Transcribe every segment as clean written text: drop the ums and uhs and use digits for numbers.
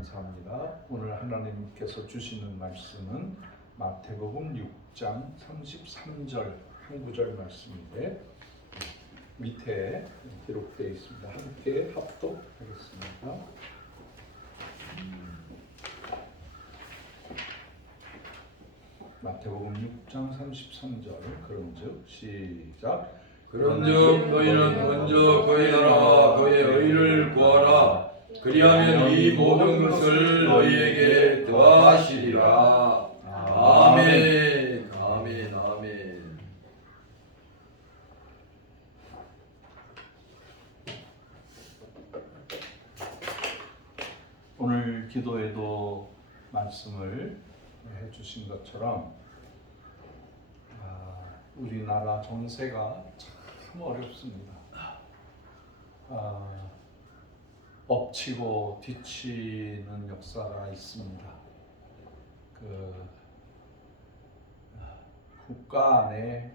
감사합니다. 오늘 하나님께서 주시는 말씀은 마태복음 6장 33절 한 구절 말씀인데 밑에 기록되어 있습니다. 함께 합독하겠습니다. 마태복음 6장 33절 그런즉 시작. 그런즉 너희는 먼저 그의 나라와 그의 의를 구하라. 그리하면 이 모든 것을 너희에게 더하시리라. 아멘. 아멘. 아멘. 오늘 기도에도 말씀을 해주신 것처럼 우리나라 정세가 참 어렵습니다. 엎치고 뒤치는 역사가 있습니다. 국가 안에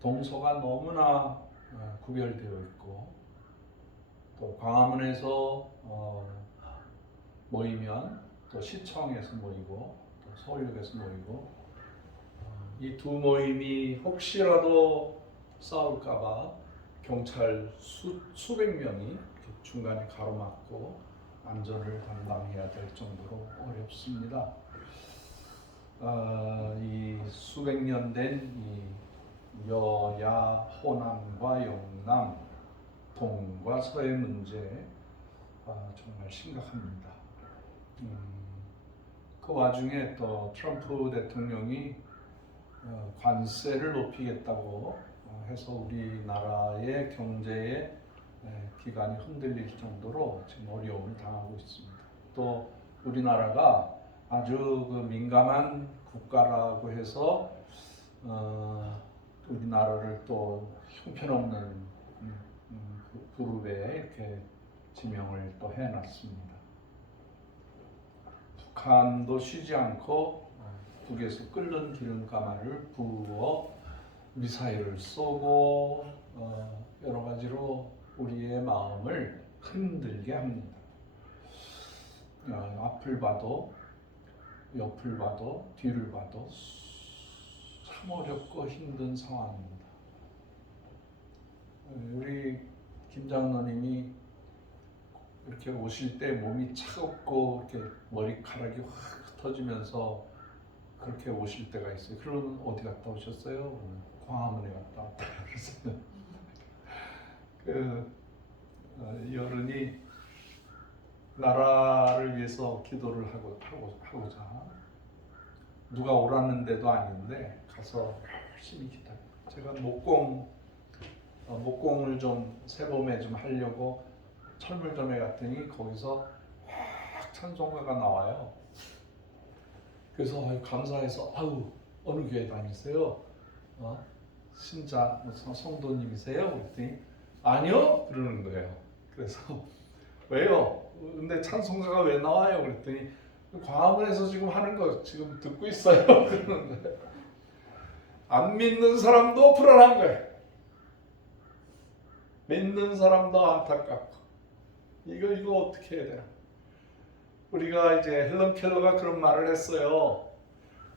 동서가 너무나 구별되어 있고 또 광화문에서 모이면 또 시청에서 모이고 또 서울역에서 모이고 이 두 모임이 혹시라도 싸울까봐 경찰 수백 명이 중간에 가로막고 안전을 담당해야 될 정도로 어렵습니다. 이 수백 년 된 이 여야 호남과 영남, 동과 서의 문제 정말 심각합니다. 그 와중에 또 트럼프 대통령이 관세를 높이겠다고 해서 우리나라의 경제의 기반이 흔들릴 정도로 지금 어려움을 당하고 있습니다. 또 우리나라가 아주 민감한 국가라고 해서 우리나라를 또 형편없는 그룹에 이렇게 지명을 또 해놨습니다. 북한도 쉬지 않고 북에서 끓는 기름가마를 부어 미사일을 쏘고 여러 가지로 우리의 마음을 흔들게 합니다. 앞을 봐도 옆을 봐도 뒤를 봐도 참 어렵고 힘든 상황입니다. 우리 김 장로님이 이렇게 오실 때 몸이 차갑고 이렇게 머리카락이 확 흩어지면서 그렇게 오실 때가 있어요. 그러면 어디 갔다 오셨어요? 광화문에 갔다 왔다 그랬어요. 이 어른이 나라를 위해서 기도를 하고자 누가 오라는데도 아닌데 가서 열심히 기도해요. 제가 목공을 좀 새봄에 좀 하려고 철물점에 갔더니 거기서 확 찬송가가 나와요. 그래서 감사해서 어느 교회 다니세요? 신자 성도님이세요? 그랬더니 아니요? 그러는 거예요. 그래서 왜요? 근데 찬송가가 왜 나와요? 그랬더니 광화문에서 지금 하는 거 지금 듣고 있어요. 그러는 거예요. 안 믿는 사람도 불안한 거예요. 믿는 사람도 안타깝고 이거 어떻게 해야 되나? 우리가 이제 헬런 켈러가 그런 말을 했어요.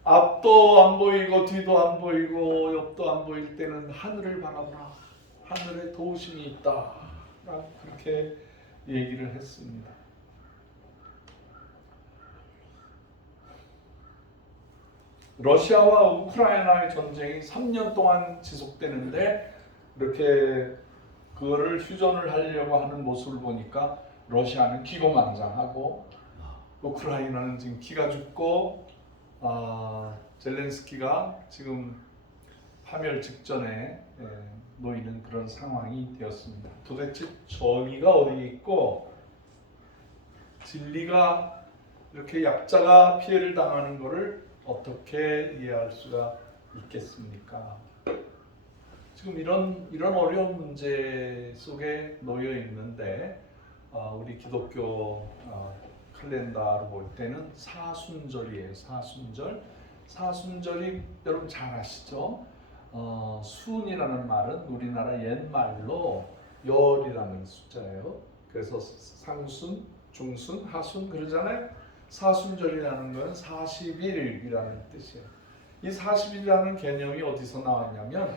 앞도 안 보이고 뒤도 안 보이고 옆도 안 보일 때는 하늘을 바라보라. 하늘에 도우심이 있다. 라고 그렇게 얘기를 했습니다. 러시아와 우크라이나의 전쟁이 3년 동안 지속되는데 이렇게 그거를 휴전을 하려고 하는 모습을 보니까 러시아는 기고만장하고 우크라이나는 지금 기가 죽고 젤렌스키가 지금 파멸 직전에 놓이는 그런 상황이 되었습니다. 도대체 정의가 어디 있고 진리가 이렇게 약자가 피해를 당하는 것을 어떻게 이해할 수가 있겠습니까? 지금 이런 어려운 문제 속에 놓여 있는데 우리 기독교 칼렌다로 볼 때는 사순절이에요. 사순절이 여러분 잘 아시죠? 순이라는 말은 우리나라 옛말로 열이라는 숫자예요. 그래서 상순, 중순, 하순 그러잖아요. 사순절이라는 건 40일이라는 뜻이에요. 이 40일이라는 개념이 어디서 나왔냐면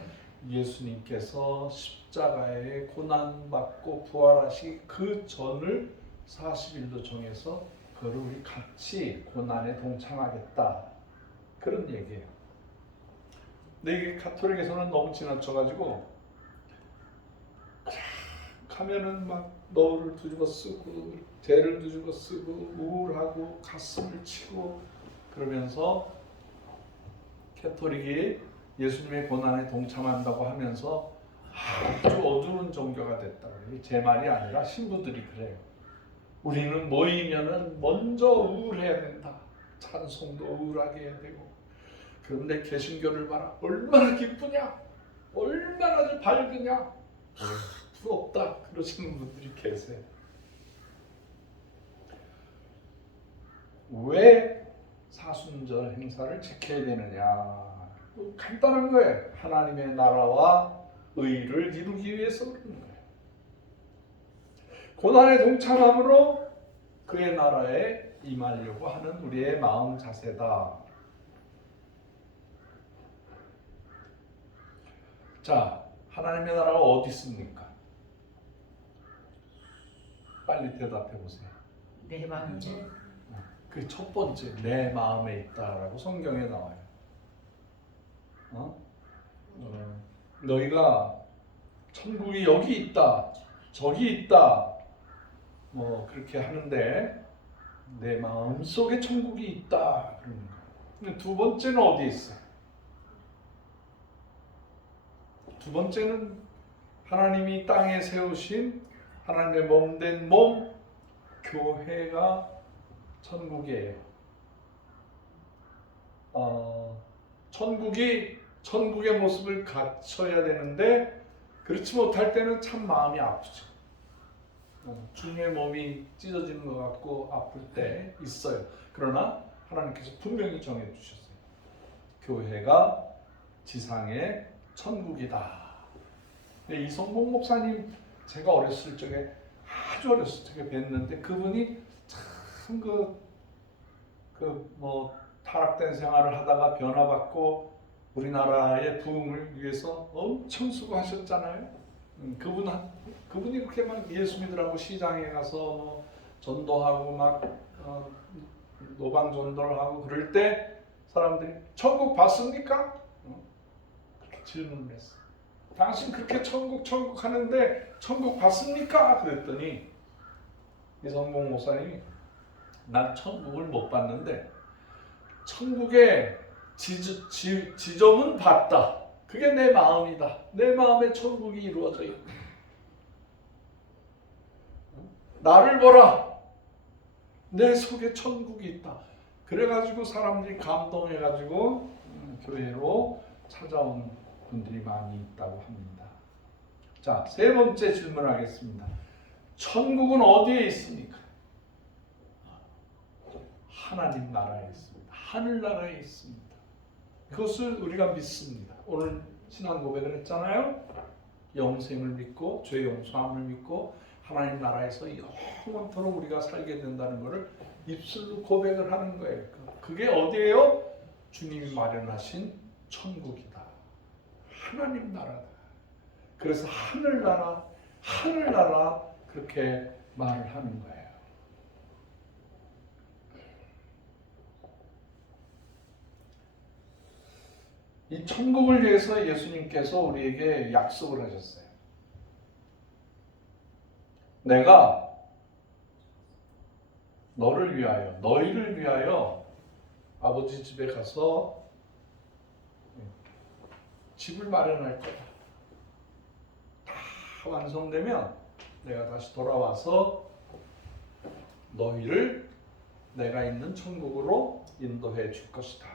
예수님께서 십자가에 고난받고 부활하시기 그 전을 40일로 정해서 그걸 우리 같이 고난에 동참하겠다 그런 얘기예요. 근데 이게 가톨릭에서는 너무 지나쳐가지고 가면은 막 너를 뒤집어 쓰고 죄를 뒤집어 쓰고 우울하고 가슴을 치고 그러면서 가톨릭이 예수님의 고난에 동참한다고 하면서 아주 어두운 종교가 됐다고 해요. 제 말이 아니라 신부들이 그래요. 우리는 모이면은 먼저 우울해야 된다. 찬송도 우울하게 해야 되고. 그런데 개신교를 봐라. 얼마나 기쁘냐. 얼마나 밝으냐. 부럽다. 그러시는 분들이 계세요. 왜 사순절 행사를 지켜야 되느냐. 간단한 거예요. 하나님의 나라와 의를 이루기 위해서 그러는 거예요. 고난에 동참함으로 그의 나라에 임하려고 하는 우리의 마음 자세다. 자, 하나님의 나라가 어디 있습니까? 빨리 대답해 보세요. 내 마음에. 그 첫 번째, 내 마음에 있다라고 성경에 나와요. 너희가 천국이 여기 있다, 저기 있다, 뭐 그렇게 하는데 내 마음 속에 천국이 있다 그러는 거예요. 두 번째는 어디 있어요? 두 번째는 하나님이 땅에 세우신 하나님의 몸된 몸 교회가 천국이에요. 천국의 모습을 갖춰야 되는데 그렇지 못할 때는 참 마음이 아프죠. 주님의 몸이 찢어지는 것 같고 아플 때 있어요. 그러나 하나님께서 분명히 정해 주셨어요. 교회가 지상의 천국이다. 이성봉 목사님 제가 어렸을 적에 아주 어렸을 적에 뵀는데 그분이 참 뭐 타락된 생활을 하다가 변화받고 우리나라의 부흥을 위해서 엄청 수고하셨잖아요. 그분이 그렇게 막 예수 믿으라고 시장에 가서 뭐 전도하고 막 노방 전도를 하고 그럴 때 사람들이 천국 봤습니까? 그렇게 질문을 했어요. 당신 그렇게 천국 하는데 천국 봤습니까? 그랬더니 이성봉 목사님이 난 천국을 못 봤는데 천국의 지점은 봤다. 그게 내 마음이다. 내 마음에 천국이 이루어져 있다. 나를 보라. 내 속에 천국이 있다. 그래가지고 사람들이 감동해가지고 교회로 찾아온 분들이 많이 있다고 합니다. 자, 세 번째 질문하겠습니다. 천국은 어디에 있습니까? 하나님 나라에 있습니다. 하늘나라에 있습니다. 그것을 우리가 믿습니다. 오늘 신앙 고백을 했잖아요. 영생을 믿고 죄 용서함을 믿고 하나님 나라에서 영원토록 우리가 살게 된다는 것을 입술로 고백을 하는 거예요. 그게 어디예요? 주님이 마련하신 천국이다. 하나님 나라다. 그래서 하늘나라 그렇게 말을 하는 거예요. 이 천국을 위해서 예수님께서 우리에게 약속을 하셨어요. 내가 너희를 위하여 아버지 집에 가서 집을 마련할 거다. 다 완성되면 내가 다시 돌아와서 너희를 내가 있는 천국으로 인도해 줄 것이다.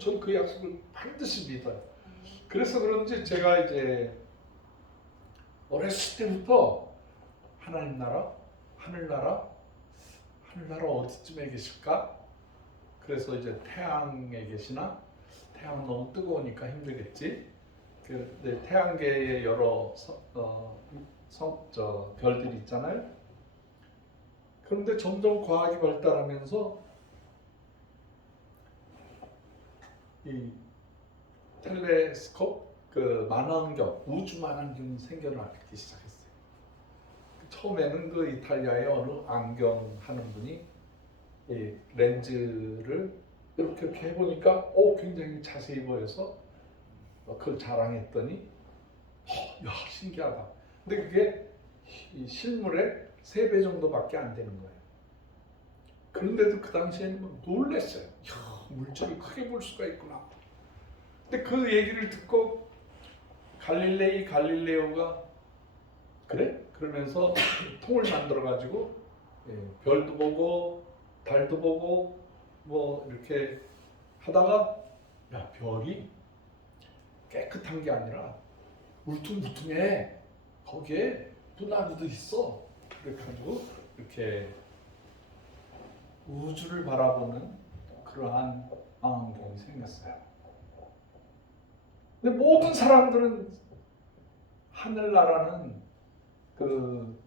전 그 약속을 반드시 믿어요. 그래서 그런지 제가 이제 어렸을 때부터 하나님 나라, 하늘나라 어디쯤에 계실까? 그래서 이제 태양에 계시나? 태양은 너무 뜨거우니까 힘들겠지. 태양계의 여러 별들이 있잖아요. 그런데 점점 과학이 발달하면서 이 텔레스콥, 그 만원경, 우주 만원경이 생겨나기 시작했어요. 처음에는 그 이탈리아의 어느 안경 하는 분이 이 렌즈를 이렇게 해보니까 굉장히 자세히 보여서 그걸 자랑했더니 야, 신기하다. 근데 그게 이 실물의 3배 정도밖에 안 되는 거예요. 그런데도 그 당시에는 놀랐어요. 야, 물질을 크게 볼 수가 있구나. 근데 그 얘기를 듣고 갈릴레오가 그래? 그러면서 통을 만들어 가지고 별도 보고 달도 보고 뭐 이렇게 하다가 야, 별이 깨끗한 게 아니라 울퉁불퉁해. 거기에 분화구도 있어. 그래가지고 이렇게 우주를 바라보는 그러한 망원경이 생겼어요. 근데 모든 사람들은 하늘나라는 그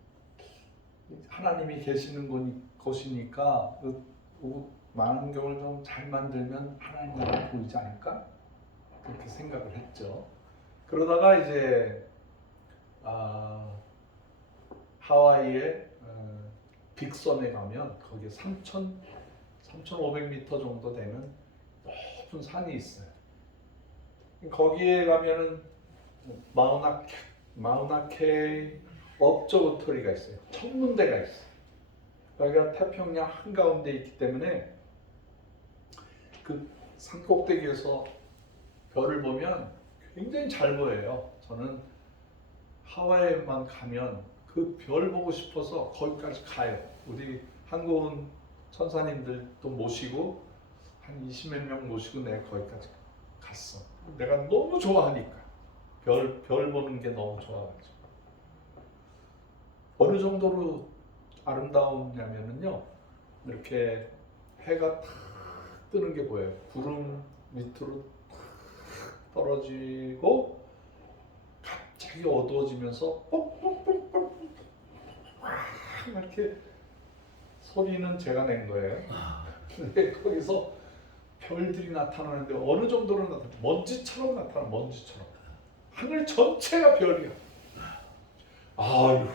하나님이 계시는 곳이니까 그 망원경을 좀 잘 만들면 하나님 나라 보이지 않을까? 그렇게 생각을 했죠. 그러다가 이제 하와이의 빅선에 가면 거기에 3,500m 정도 되는 높은 산이 있어요. 거기에 가면은 마우나케이 업저버터리가 있어요. 천문대가 있어요. 여기가 태평양 한가운데 있기 때문에 그 산꼭대기에서 별을 보면 굉장히 잘 보여요. 저는 하와이만 가면 그 별 보고 싶어서 거기까지 가요. 우리 한국은 천사님들도 모시고 한 20몇 명 모시고 내가 거기까지 갔어. 내가 너무 좋아하니까 별 보는 게 너무 좋아가지고. 어느 정도로 아름다우냐면요, 이렇게 해가 탁 뜨는 게 보여요. 구름 밑으로 탁 떨어지고 갑자기 어두워지면서 뽁뽁뽁뽁 이렇게 소리는 제가 낸 거예요. 근데 거기서 별들이 나타나는데 어느 정도로 나타나? 먼지처럼 나타나. 먼지처럼. 하늘 전체가 별이야. 아유.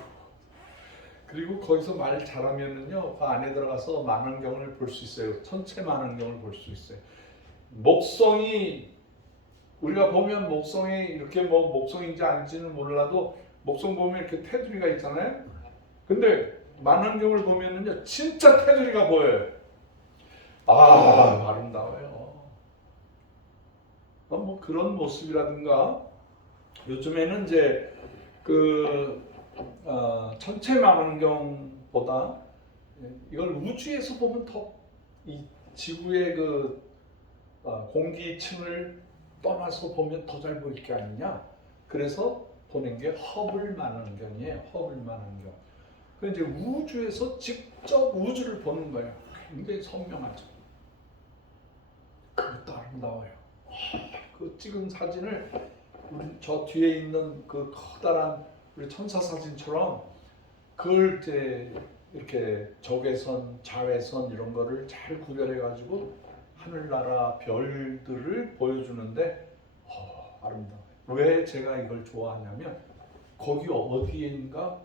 그리고 거기서 말 잘하면은요, 그 안에 들어가서 만원경을 볼 수 있어요. 전체 만원경을 볼 수 있어요. 목성이, 우리가 보면 목성이 이렇게 뭐 목성인지 아닌지는 몰라도 목성 보면 이렇게 테두리가 있잖아요. 근데 만원경을 보면은요, 진짜 테두리가 보여요. 아름다워요. 뭐 그런 모습이라든가, 요즘에는 이제 전체 망원경보다 이걸 우주에서 보면 더 이 지구의 공기층을 떠나서 보면 더 잘 보일 게 아니냐. 그래서 보낸 게 허블 망원경이에요. 허블 망원경. 그 이제 우주에서 직접 우주를 보는 거예요. 굉장히 선명하죠. 그것도 아름다워요. 그 찍은 사진을 우리 저 뒤에 있는 그 커다란 우리 천사 사진처럼 그걸 이제 이렇게 적외선, 자외선 이런 거를 잘 구별해 가지고 하늘나라 별들을 보여주는데 아름다워요. 왜 제가 이걸 좋아하냐면 거기 어디인가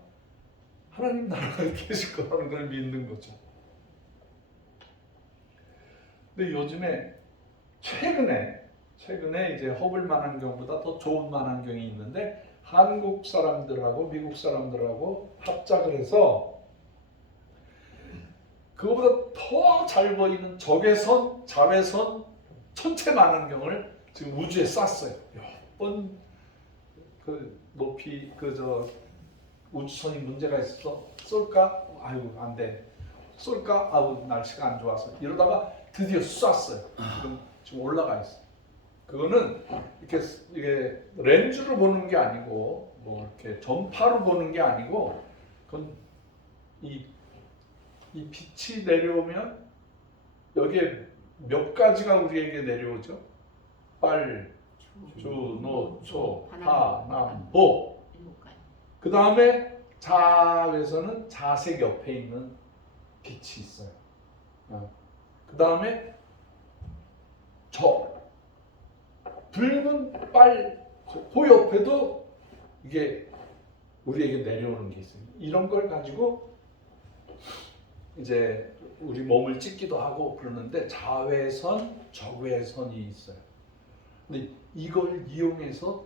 하나님 나라가 계실 거라는 걸 믿는 거죠. 근데 요즘에 최근에 이제 허블 망원경보다 더 좋은 망원경이 있는데 한국 사람들하고 미국 사람들하고 합작을 해서 그거보다 더 잘 보이는 적외선, 자외선, 천체 망원경을 지금 우주에 쐈어요. 몇 번 그 높이 우주선이 문제가 있어서 쏠까? 아유 안 돼. 쏠까? 아우 날씨가 안 좋아서 이러다가 드디어 쐈어요. 지금 올라가 있어. 그거는 이게 렌즈로 보는 게 아니고 뭐 이렇게 전파로 보는 게 아니고 그건 이 빛이 내려오면 여기에 몇 가지가 우리에게 내려오죠. 빨, 주, 노, 초, 하, 남, 보. 그 다음에 자에서는 자색 옆에 있는 빛이 있어요. 그 다음에 저 붉은 그 옆에도 이게 우리에게 내려오는 게 있어요. 이런 걸 가지고 이제 우리 몸을 찍기도 하고 그러는데 자외선, 적외선이 있어요. 근데 이걸 이용해서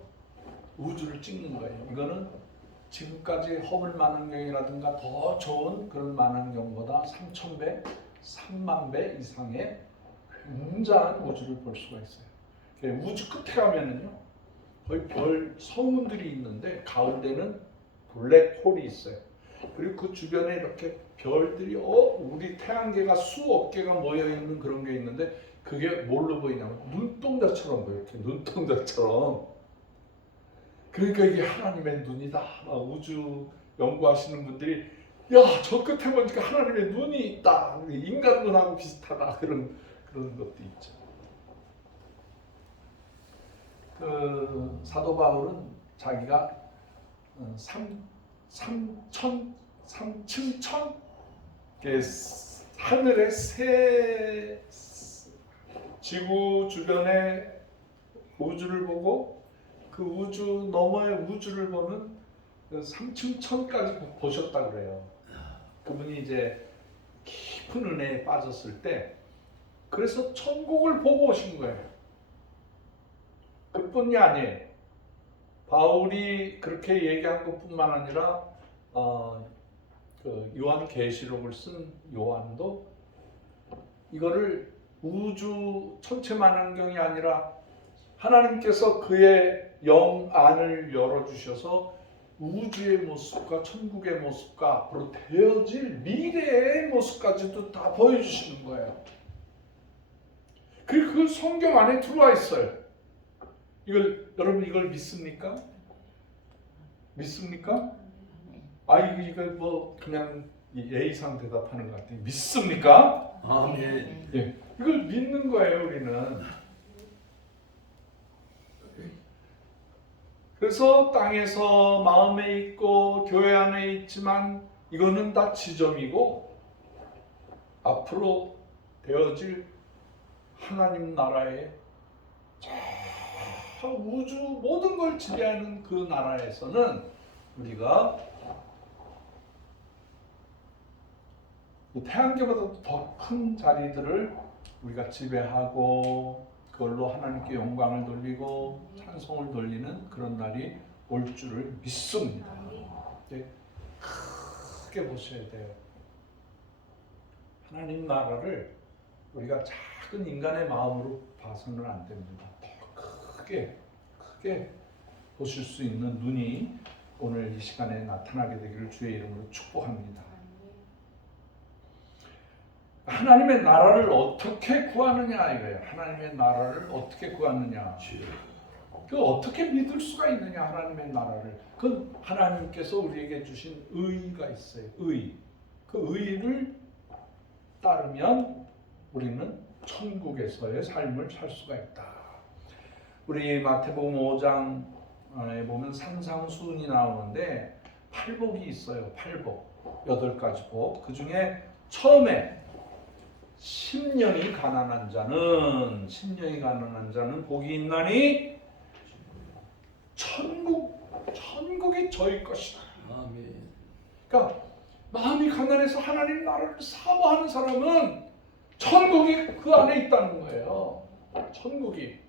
우주를 찍는 거예요. 이거는 지금까지 허블 만원경이라든가 더 좋은 그런 만원경보다 3,000배, 3만 배 이상의 굉장한 우주를 볼 수가 있어요. 우주 끝에 가면은요, 거의 별 성운들이 있는데 가운데는 블랙홀이 있어요. 그리고 그 주변에 이렇게 별들이 우리 태양계가 수억 개가 모여 있는 그런 게 있는데 그게 뭘로 보이냐면 눈동자처럼 보여요. 이렇게 눈동자처럼. 그러니까 이게 하나님의 눈이다. 우주 연구하시는 분들이 야, 저 끝에 보니까 하나님의 눈이 있다. 인간 눈하고 비슷하다. 그런 것도 있죠. 그 사도 바울은 자기가 3층천 하늘의 새 지구 주변의 우주를 보고 그 우주 너머의 우주를 보는 3층천까지 보셨다 그래요. 그분이 이제 깊은 은혜에 빠졌을 때 그래서 천국을 보고 오신 거예요. 그뿐이 아니에요. 바울이 그렇게 얘기한 것뿐만 아니라 그 요한계시록을 쓴 요한도 이거를 우주 천체만원경이 아니라 하나님께서 그의 영 안을 열어주셔서 우주의 모습과 천국의 모습과 앞으로 되어질 미래의 모습까지도 다 보여주시는 거예요. 그리고 그 성경 안에 들어와 있어요. 여러분 이걸 믿습니까? 믿습니까? 이거 뭐 그냥 예의상 대답하는 것 같아요. 믿습니까? 아멘. 예, 이걸 믿는 거예요, 우리는. 그래서 땅에서 마음에 있고 교회 안에 있지만 이거는 다 지점이고 앞으로 되어질 하나님 나라의 우주 모든 걸 지배하는 그 나라에서는 우리가 태양계보다 더 큰 자리들을 우리가 지배하고 그걸로 하나님께 영광을 돌리고 찬송을 돌리는 그런 날이 올 줄을 믿습니다. 크게 보셔야 돼요. 하나님 나라를 우리가 작은 인간의 마음으로 봐서는 안 됩니다. 더 크게 보실 수 있는 눈이 오늘 이 시간에 나타나게 되기를 주의 이름으로 축복합니다. 하나님의 나라를 어떻게 구하느냐 이거예요. 하나님의 나라를 어떻게 구하느냐. 그 어떻게 믿을 수가 있느냐 하나님의 나라를. 그건 하나님께서 우리에게 주신 의가 있어요. 의. 그 의를 따르면 우리는 천국에서의 삶을 살 수가 있다. 우리 마태복음 5장에 보면 산상수훈이 나오는데 팔복이 있어요. 팔복. 8가지 복. 그 중에 처음에 심령이 가난한 자는 복이 있나니 천국이 저희 것이다. 아멘. 그러니까 마음이 가난해서 하나님 나라를 사모하는 사람은 천국이 그 안에 있다는 거예요. 천국이.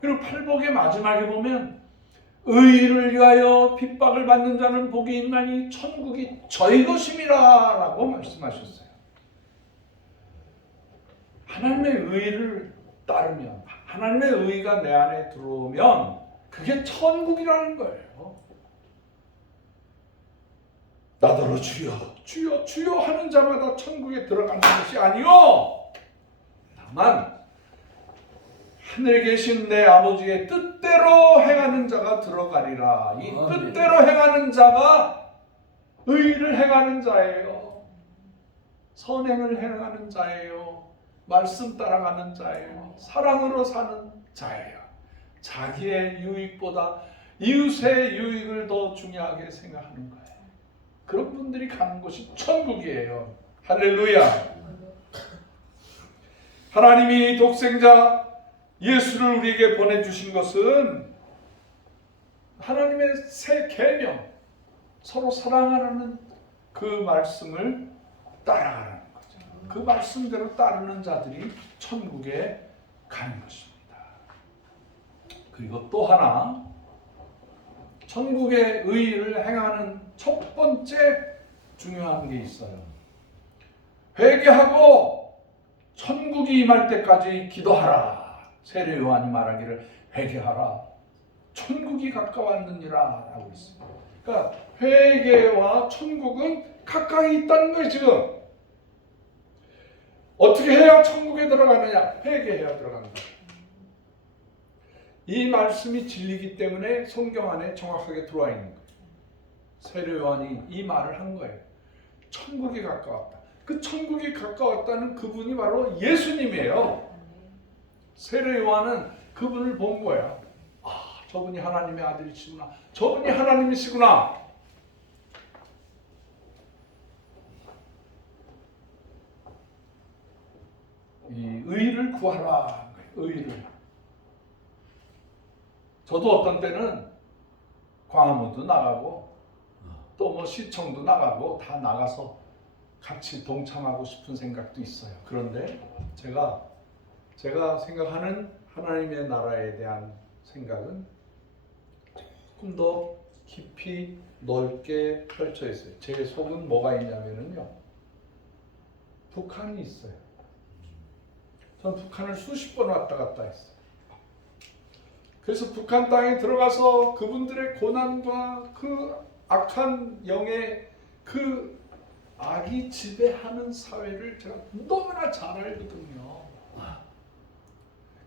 그리고 팔복의 마지막에 보면 의를 위하여 핍박을 받는 자는 복이 있나니 천국이 저희 것임이라 라고 말씀하셨어요. 하나님의 의를 따르면, 하나님의 의가 내 안에 들어오면 그게 천국이라는 거예요. 나더러 주여 주여 주여 하는 자마다 천국에 들어가는 것이 아니요 다만 하늘에 계신 내 아버지의 뜻대로 행하는 자가 들어가리라. 이 뜻대로 행하는 자가 의를 행하는 자예요. 선행을 행하는 자예요. 말씀 따라가는 자예요. 사랑으로 사는 자예요. 자기의 유익보다 이웃의 유익을 더 중요하게 생각하는 거예요. 그런 분들이 가는 곳이 천국이에요. 할렐루야. 하나님이 독생자 예수를 우리에게 보내주신 것은 하나님의 새 계명, 서로 사랑하라는 그 말씀을 따라가라는 거죠. 그 말씀대로 따르는 자들이 천국에 가는 것입니다. 그리고 또 하나, 천국의 의의를 행하는 첫 번째 중요한 게 있어요. 회개하고 천국이 임할 때까지 기도하라. 세례 요한이 말하기를 회개하라. 천국이 가까웠느니라 라고 있습니다. 그러니까 회개와 천국은 가까이 있다는 거예요. 지금 어떻게 해야 천국에 들어가느냐? 회개해야 들어간다. 이 말씀이 진리이기 때문에 성경 안에 정확하게 들어와 있는 거예요. 세례 요한이 이 말을 한 거예요. 천국이 가까웠다. 그 천국이 가까웠다는 그분이 바로 예수님이에요. 세례 요한은 그분을 본 거야. 아, 저분이 하나님의 아들이시구나. 저분이 하나님이시구나. 이 의를 구하라. 의를. 저도 어떤 때는 광화문도 나가고 또 뭐 시청도 나가고 다 나가서 같이 동참하고 싶은 생각도 있어요. 그런데 제가 생각하는 하나님의 나라에 대한 생각은 조금 더 깊이 넓게 펼쳐 있어요. 제 속은 뭐가 있냐면요, 북한이 있어요. 전 북한을 수십 번 왔다 갔다 했어요. 그래서 북한 땅에 들어가서 그분들의 고난과 그 악한 영의 그 악이 지배하는 사회를 제가 너무나 잘 알거든요.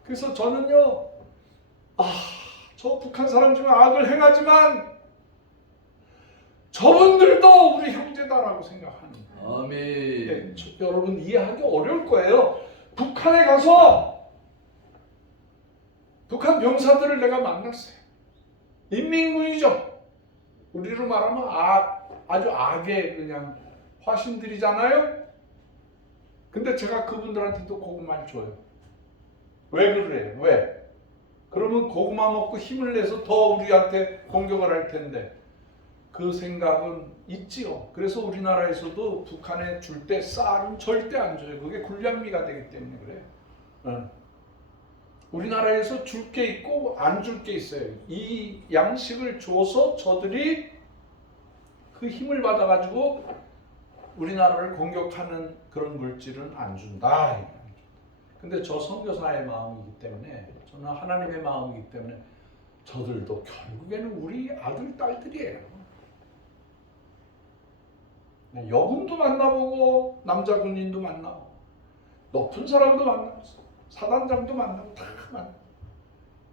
그래서 저는요, 저 북한 사람 중에 악을 행하지만 저분들도 우리 형제다라고 생각하는 거예요. 아멘. 네, 여러분 이해하기 어려울 거예요. 북한에 가서 북한 병사들을 내가 만났어요. 인민군이죠. 우리로 말하면 아주 악의 그냥 화신들이잖아요. 근데 제가 그분들한테도 고구마를 줘요. 왜 그래요? 왜? 그러면 고구마 먹고 힘을 내서 더 우리한테 공격을 할 텐데. 그 생각은 있지요. 그래서 우리나라에서도 북한에 줄 때 쌀은 절대 안 줘요. 그게 군량미가 되기 때문에 그래요. 우리나라에서 줄 게 있고 안 줄 게 있어요. 이 양식을 줘서 저들이 그 힘을 받아가지고 우리나라를 공격하는 그런 물질은 안 준다. 근데 저 선교사의 마음이기 때문에, 저는 하나님의 마음이기 때문에 저들도 결국에는 우리 아들, 딸들이에요. 여군도 만나보고 남자 군인도 만나고 높은 사람도 만나고 사단장도 만나고 다 만나고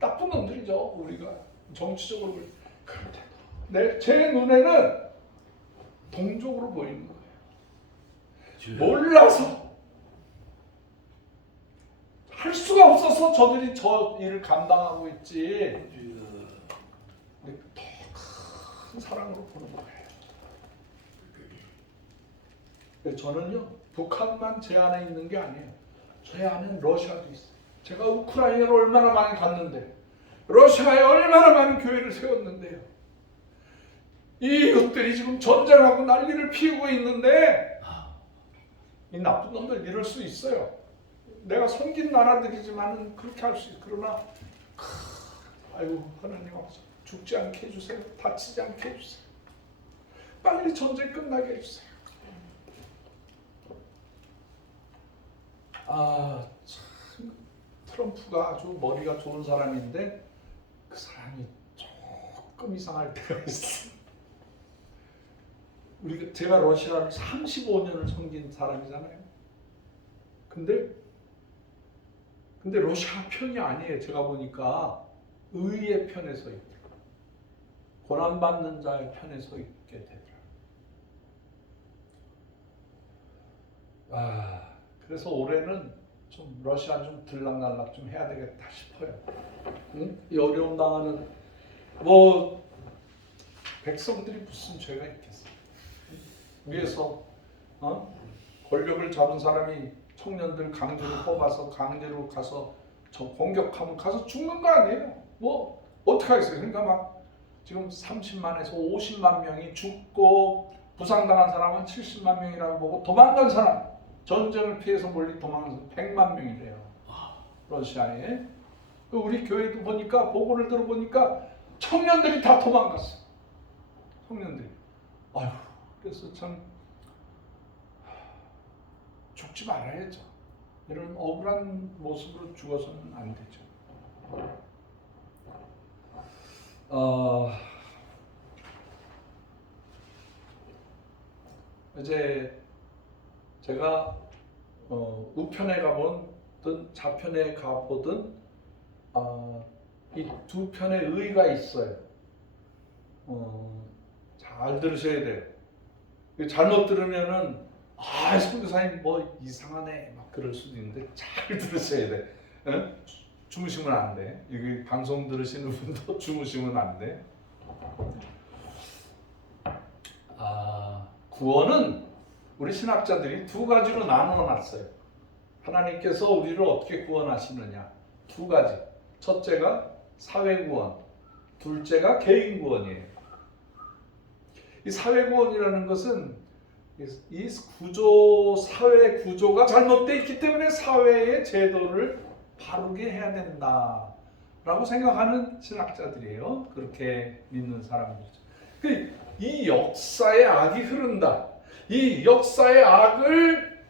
나쁜 놈들이죠. 우리가 정치적으로. 그런데도 제 눈에는 동족으로 보이는 거예요. 몰라서 할 수가 없어서 저들이 저 일을 감당하고 있지. 더 큰 사랑으로 보는 거예요. 저는요, 북한만 제 안에 있는 게 아니에요. 제 안에 러시아도 있어요. 제가 우크라이나를 얼마나 많이 갔는데, 러시아에 얼마나 많은 교회를 세웠는데요. 이것들이 지금 전쟁하고 난리를 피우고 있는데, 이 나쁜 놈들 이럴 수 있어요. 내가 섬긴 나라들이지만 그렇게 할 수 있어요. 그러나 아이고 하나님 아버지, 죽지 않게 해주세요. 다치지 않게 해주세요. 빨리 전쟁 끝나게 해주세요. 참 트럼프가 아주 머리가 좋은 사람인데 그 사람이 조금 이상할 때가 있어요. 제가 러시아를 35년을 섬긴 사람이잖아요. 근데 러시아 편이 아니에요. 제가 보니까 의의 편에 서 있고 고난받는 자의 편에 서 있게 되더라고요. 그래서 올해는 좀 러시아 좀 들락날락 좀 해야 되겠다 싶어요. 응? 이 어려움 당하는 뭐 백성들이 무슨 죄가 있겠어? 위에서 권력을 잡은 사람이 청년들 강제로 뽑아서 강제로 가서 저 공격하면 가서 죽는 거 아니에요? 뭐 어떻게 하겠어요? 그러니까 막 지금 30만에서 50만 명이 죽고 부상당한 사람은 70만 명이라고 보고 도망간 사람 전쟁을 피해서 멀리 도망간 사람 100만 명이래요. 러시아에. 우리 교회도 보니까 보고를 들어보니까 청년들이 다 도망갔어. 청년들이. 아휴, 그래서 참 죽지 말아야죠. 이런 억울한 모습으로 죽어서는 안 되죠. 이제 제가 우편에 가보든 좌편에 가보든 이 두 편의 의가 있어요. 잘 들으셔야 돼요. 잘못 들으면은 선교사님 뭐 이상하네 막 그럴 수도 있는데 잘 들으셔야 돼. 주무시면 안 돼. 여기 방송 들으시는 분도 주무시면 안 돼. 구원은 우리 신학자들이 두 가지로 나누어 놨어요. 하나님께서 우리를 어떻게 구원하시느냐. 두 가지. 첫째가 사회 구원, 둘째가 개인 구원이에요. 이 사회 구원이라는 것은 이 구조, 사회 구조가 잘못되어 있기 때문에 사회의 제도를 바르게 해야 된다라고 생각하는 신학자들이에요. 그렇게 믿는 사람들이죠. 이 역사의 악이 흐른다. 이 역사의 악을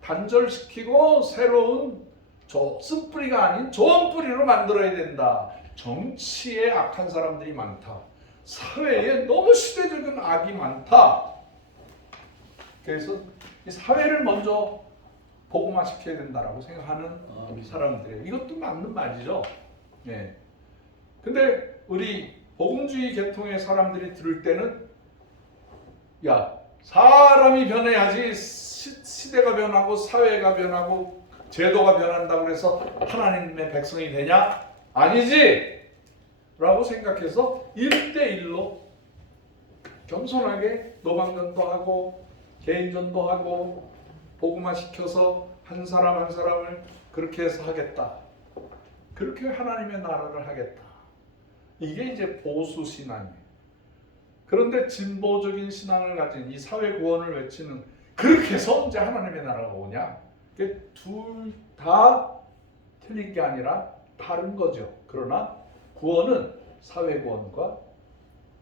단절시키고 새로운 쓴뿌리가 아닌 좋은 뿌리로 만들어야 된다. 정치에 악한 사람들이 많다. 사회에 너무 시대적인 악이 많다. 그래서 이 사회를 먼저 복음화시켜야 된다라고 생각하는 사람들이에요. 이것도 맞는 말이죠. 네. 근데 우리 복음주의 계통의 사람들이 들을 때는 야, 사람이 변해야지 시대가 변하고 사회가 변하고 제도가 변한다고 해서 하나님의 백성이 되냐? 아니지! 라고 생각해서 1대1로 겸손하게 노방전도 하고 개인전도 하고 복음화 시켜서 한 사람 한 사람을 그렇게 해서 하겠다. 그렇게 하나님의 나라를 하겠다. 이게 이제 보수 신앙이에요. 그런데 진보적인 신앙을 가진 이 사회 구원을 외치는 그렇게 해서 언제 하나님의 나라가 오냐? 둘 다 틀린 게 아니라 다른 거죠. 그러나 구원은 사회 구원과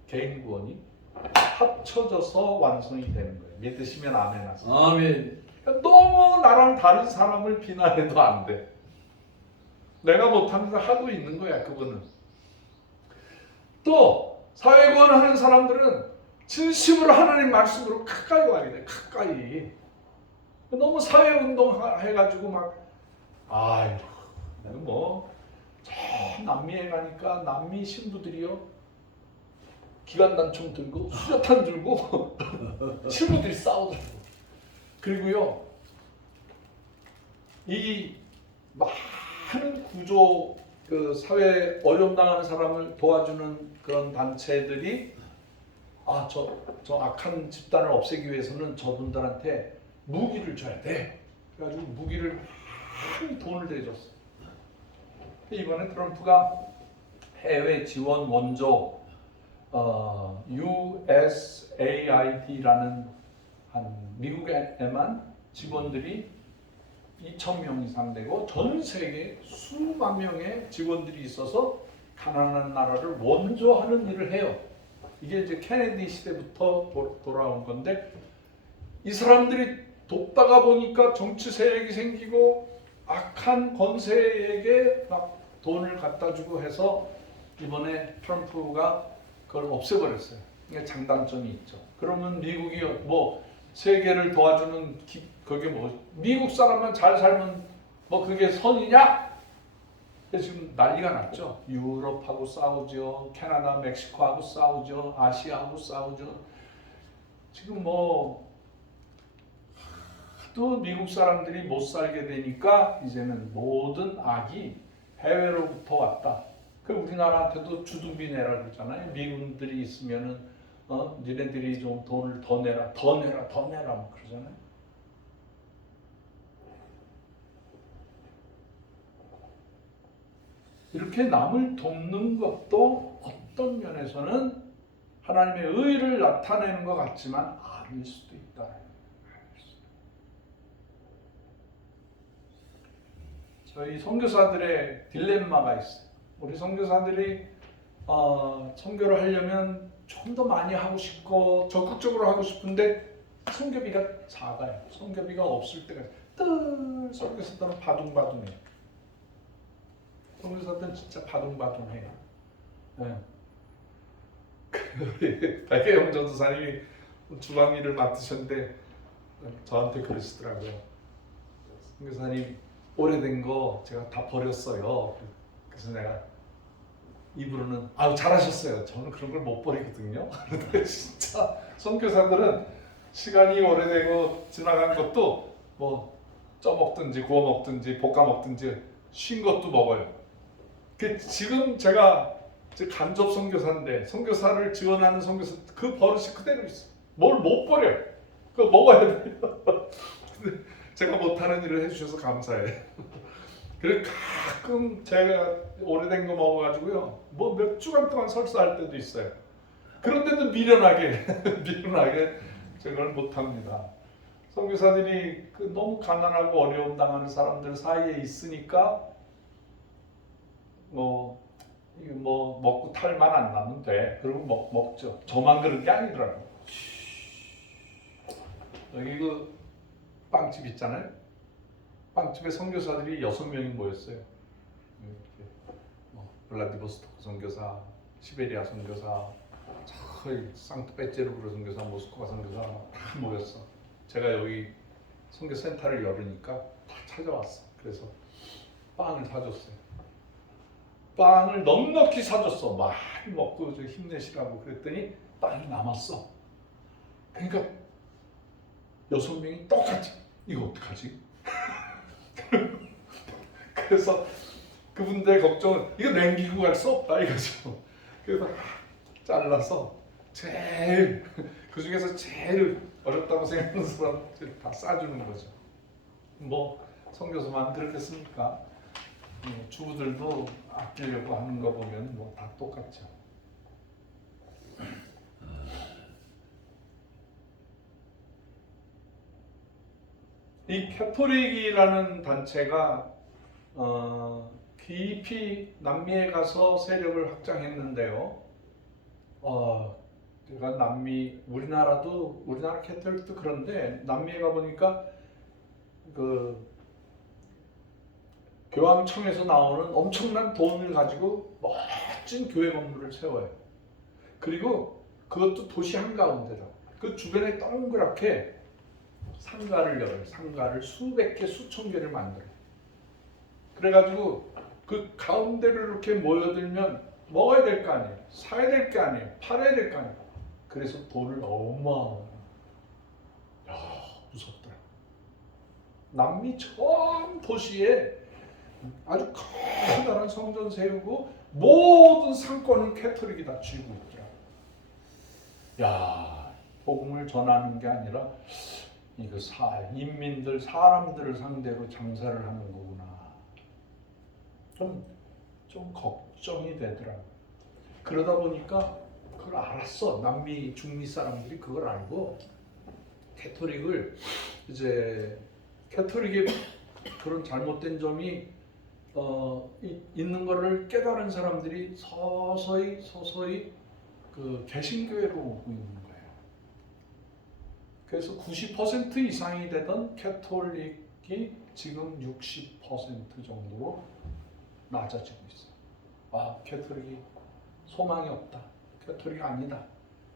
개인 구원이 합쳐져서 완성이 되는 거예요. 믿으시면 아멘 하세요. 아멘. 너무 나랑 다른 사람을 비난해도 안 돼. 내가 못하는 거 하고 있는 거야, 그분은. 또 사회 구원을 하는 사람들은 진심으로 하나님 말씀으로 가까이 와야 돼. 가까이. 너무 사회 운동 해가지고 막 저 남미에 가니까 남미 신부들이요 기관단총 들고 수류탄 들고 신부들이 싸우더라고. 그리고요 이 많은 구조 그 사회 어려움 당하는 사람을 도와주는 그런 단체들이 저 악한 집단을 없애기 위해서는 저분들한테 무기를 줘야 돼. 그래가지고 무기를 많이 돈을 대줬어. 이번에 트럼프가 해외 지원 원조 USAID라는 한 미국에만 직원들이 2,000명 이상 되고 전 세계 수만 명의 직원들이 있어서 가난한 나라를 원조하는 일을 해요. 이게 이제 케네디 시대부터 돌아온 건데 이 사람들이 돕다가 보니까 정치 세력이 생기고 악한 권세에게 막 돈을 갖다 주고 해서 이번에 트럼프가 그걸 없애버렸어요. 이게 장단점이 있죠. 그러면 미국이 뭐 세계를 도와주는 그게 뭐 미국 사람만 잘 살면 뭐 그게 선이냐? 지금 난리가 났죠. 유럽하고 싸우죠. 캐나다, 멕시코하고 싸우죠. 아시아하고 싸우죠. 지금 뭐 또 미국 사람들이 못 살게 되니까 이제는 모든 악이 해외로부터 왔다. 그 우리나라한테도 주둔비 내라 그러잖아요. 미군들이 있으면은 니네들이 좀 돈을 더 내라, 더 내라, 더 내라 뭐 그러잖아요. 이렇게 남을 돕는 것도 어떤 면에서는 하나님의 의를 나타내는 것 같지만 아닐 수도 있다. 저희 선교사들의 딜레마가 있어요. 우리 선교사들이 선교를 하려면 좀 더 많이 하고 싶고 적극적으로 하고 싶은데 선교비가 작아요. 선교비가 없을 때가 늘 선교사들은 바둥바둥해요. 선교사들은 진짜 바둥바둥해요. 네. 우리 백혜영 전도사님이 주방 일을 맡으셨는데 저한테 그러시더라고요. 선교사님 오래된 거 제가 다 버렸어요. 그래서 내가 입으로는 아유 잘하셨어요. 저는 그런 걸 못 버리거든요. 근데 진짜 선교사들은 시간이 오래되고 지나간 것도 뭐 쪄먹든지 구워 먹든지 볶아 먹든지 쉰 것도 먹어요. 지금 제가 간접 선교사인데 선교사를 지원하는 선교사 그 버릇이 그대로 있어. 뭘 못 버려. 그거 먹어야 돼요. 근데 제가 못하는 일을 해주셔서 감사해요. 그리고 가끔 제가 오래된 거 먹어가지고요, 뭐 몇 주간 동안 설사할 때도 있어요. 그런데도 미련하게 저걸 못합니다. 선교사들이 너무 가난하고 어려움 당하는 사람들 사이에 있으니까 뭐 먹고 탈만 안 나면 돼. 그러고 먹죠. 저만 그런 게 아니더라고. 여기 그 빵집 있잖아요. 빵집에 선교사들이 6명이 모였어요. 블라디보스토크 선교사, 시베리아 선교사, 저희 상트페테르부르 선교사, 모스크바 선교사 다 모였어. 제가 여기 선교센터를 열으니까 다 찾아왔어. 그래서 빵을 사줬어요. 빵을 넉넉히 사줬어. 많이 먹고 좀 힘내시라고 그랬더니 빵이 남았어. 그러니까 6명이 똑같이 이거 어떡하지? 그래서 그분들 걱정은 이거 남기고 갈 수 없다 이거죠. 그래서 잘라서 제일 그 중에서 제일 어렵다고 생각하는 사람들 다 싸주는 거죠. 뭐 선교사만 그렇겠습니까? 주부들도 아끼려고 하는 거 보면 뭐 다 똑같죠. 이 캐토릭이라는 단체가 깊이 남미에 가서 세력을 확장했는데요. 제가 우리나라 캐톨릭도 그런데 남미에 가 보니까 그 교황청에서 나오는 엄청난 돈을 가지고 멋진 교회 건물을 세워요. 그리고 그것도 도시 한가운데다. 그 주변에 동그랗게 상가를 열어요. 상가를 수백 개, 수천 개를 만들어요. 그래가지고 그 가운데를 이렇게 모여들면 먹어야 될 거 아니에요. 사야 될 거 아니에요. 팔아야 될 거 아니에요. 그래서 돈을 무섭더라. 남미 전 도시에 아주 커다란 성전 세우고 모든 상권은 캐톨릭이 다 쥐고 있더라. 복음을 전하는 게 아니라 이거 사람들을 상대로 장사를 하는 거구나. 좀 걱정이 되더라고. 그러다 보니까 그걸 알았어. 중미 사람들이 그걸 알고 캐톨릭의 그런 잘못된 점이 있는 거를 깨달은 사람들이 서서히 그 개신교회로 오고 있는 거예요. 그래서 90% 이상이 되던 캐톨릭이 지금 60% 정도로 낮아지고 있어요. 캐톨릭이 소망이 없다. 캐톨릭이 아니다.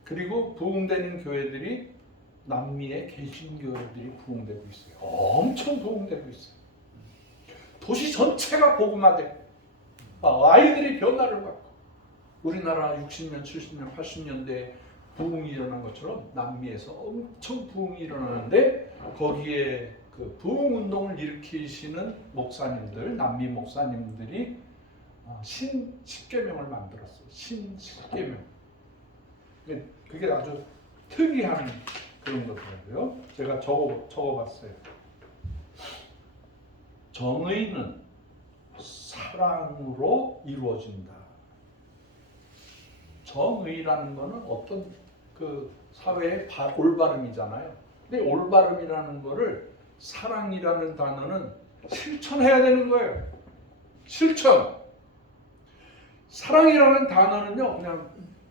그리고 부흥되는 교회들이 남미의 개신교회들이 부흥되고 있어요. 엄청 부흥되고 있어요. 도시 전체가 복음화돼. 아이들이 변화를 받고 우리나라 60년, 70년, 80년대에 부흥이 일어난 것처럼 남미에서 엄청 부흥이 일어나는데 거기에 그 부흥 운동을 일으키시는 목사님들, 남미 목사님들이 신 십계명을 만들었어요. 신 십계명. 그게 아주 특이한 그런 거더라고요. 제가 적어봤어요. 정의는 사랑으로 이루어진다. 정의라는 거는 어떤 그 사회의 올바름이잖아요. 근데 올바름이라는 거를 사랑이라는 단어는 실천해야 되는 거예요. 실천. 사랑이라는 단어는요,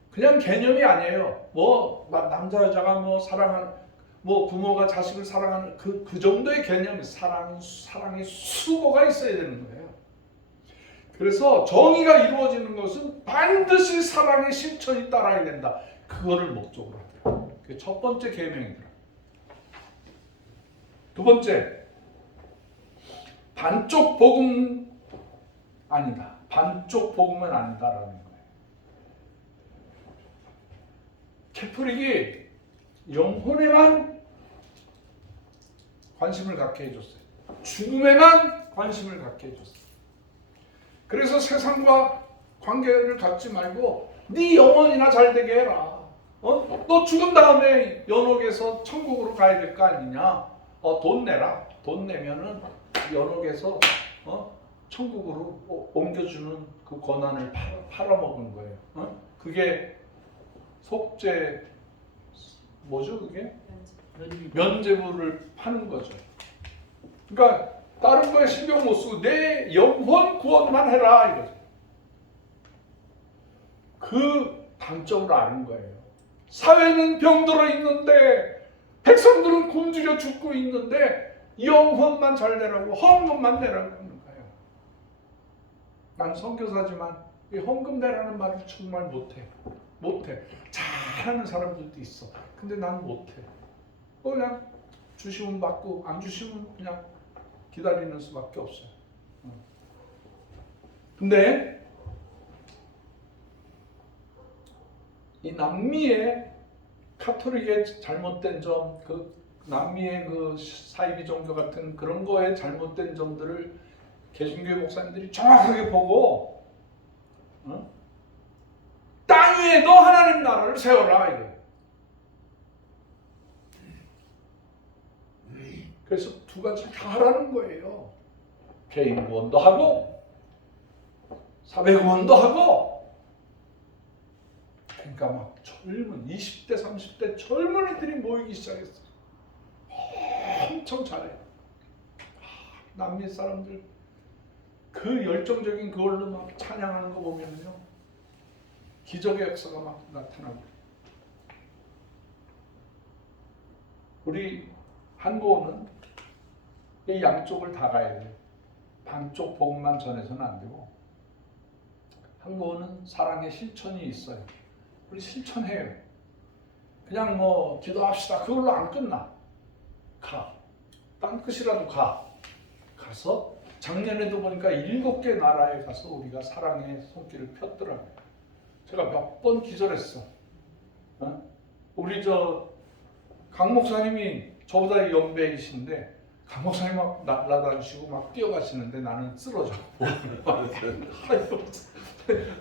그냥 개념이 아니에요. 뭐 남자 여자가 뭐 사랑하는, 뭐 부모가 자식을 사랑하는 그 정도의 개념이 사랑의 수고가 있어야 되는 거예요. 그래서 정의가 이루어지는 것은 반드시 사랑의 실천이 따라야 된다. 그거를 목적으로 하더라고요. 그게 첫 번째 계명이더라고요. 두 번째, 반쪽 복음 아니다. 반쪽 복음은 아니다라는 거예요. 캐톨릭이 영혼에만 관심을 갖게 해줬어요. 죽음에만 관심을 갖게 해줬어요. 그래서 세상과 관계를 갖지 말고 네 영혼이나 잘 되게 해라. 너 죽은 다음에 연옥에서 천국으로 가야 될 거 아니냐? 돈 내라. 돈 내면은 연옥에서 천국으로 옮겨주는 그 권한을 팔아먹은 거예요. 그게 속죄 뭐죠 그게? 면죄부를 파는 거죠. 그러니까 다른 거에 신경 못 쓰고 내 영혼 구원만 해라 이거죠. 그 단점을 아는 거예요. 사회는 병들어 있는데 백성들은 굶주려 죽고 있는데 영혼만 잘 내라고 헌금만 내라고 하는 거예요. 난 선교사지만 이 헌금 내라는 말을 정말 못해. 잘하는 사람들도 있어. 근데 난 못해. 그냥 주시면 받고 안 주시면 그냥 기다리는 수밖에 없어요. 근데 이 남미의 카톨릭의 잘못된 점, 그 남미의 그 사이비 종교 같은 그런 거에 잘못된 점들을 개신교회 목사님들이 정확하게 보고 땅 위에 너 하나님 나라를 세워라 이게. 그래서 두 가지 다 하라는 거예요. 개인 구원도 하고 사회 구원도 하고. 그러니까 막 젊은 20대 30대 젊은이들이 모이기 시작했어요. 엄청 잘해요. 남미 사람들 그 열정적인 그걸로 막 찬양하는 거 보면요 기적의 역사가 막 나타나고. 우리 한국어는 이 양쪽을 다 가야 돼요. 반쪽 복음만 전해서는 안 되고 한국어는 사랑의 실천이 있어요. 우리 실천해요. 그냥 뭐 기도합시다 그걸로 안 끝나. 땅끝이라도 가서 작년에도 보니까 7개 나라에 가서 우리가 사랑의 손길을 폈더라고요. 제가 몇 번 기절했어. 우리 강 목사님이 저보다 연배이신데 강 목사님 막 날아다니시고 막 뛰어가시는데 나는 쓰러져.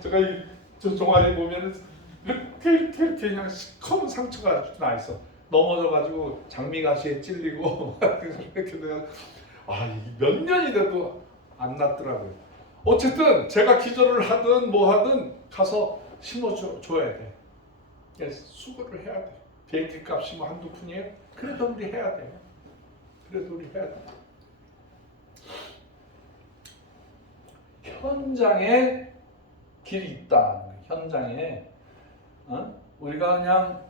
제가 저 종아리 보면 이렇게 그냥 시커먼 상처가 나 있어. 넘어져가지고 장미가시에 찔리고 이렇게 내가 몇 년이 돼도 안 낫더라고요. 어쨌든 제가 기절을 하든 뭐 하든 가서 심어줘야 돼. 수고를 해야 돼. 비행기 값이 뭐 한두 푼이에요? 그래도 우리 해야 돼. 현장에 길이 있다. 현장에 우리가 그냥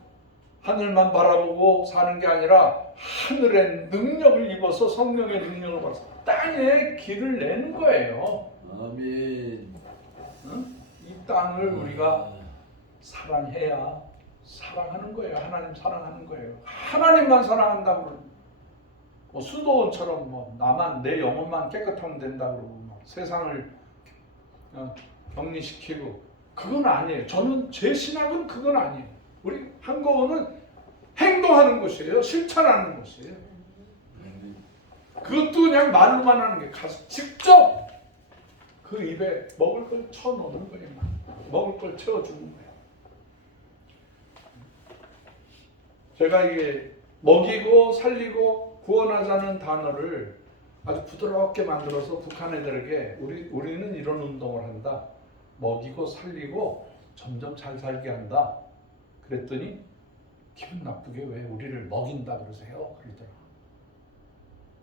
하늘만 바라보고 사는 게 아니라 하늘의 능력을 입어서 성령의 능력을 받아서 땅에 길을 내는 거예요. 아멘. 이 땅을 우리가 사랑해야 사랑하는 거예요. 하나님 사랑하는 거예요. 하나님만 사랑한다고 그러면 뭐 수도원처럼 뭐 나만 내 영혼만 깨끗하면 된다 그러고 막 세상을 격리시키고 그건 아니에요. 저는 제 신학은 그건 아니에요. 우리 한국어는 행동하는 것이에요. 실천하는 것이에요. 그것도 그냥 말로만 하는 게 가서 직접 그 입에 먹을 걸 쳐놓는 거예요. 먹을 걸 채워주는 거예요. 제가 이게 먹이고 살리고 구원하자는 단어를 아주 부드럽게 만들어서 북한 애들에게 우리는 이런 운동을 한다. 먹이고 살리고 점점 잘 살게 한다. 그랬더니 기분 나쁘게 왜 우리를 먹인다 그러세요? 그러더라.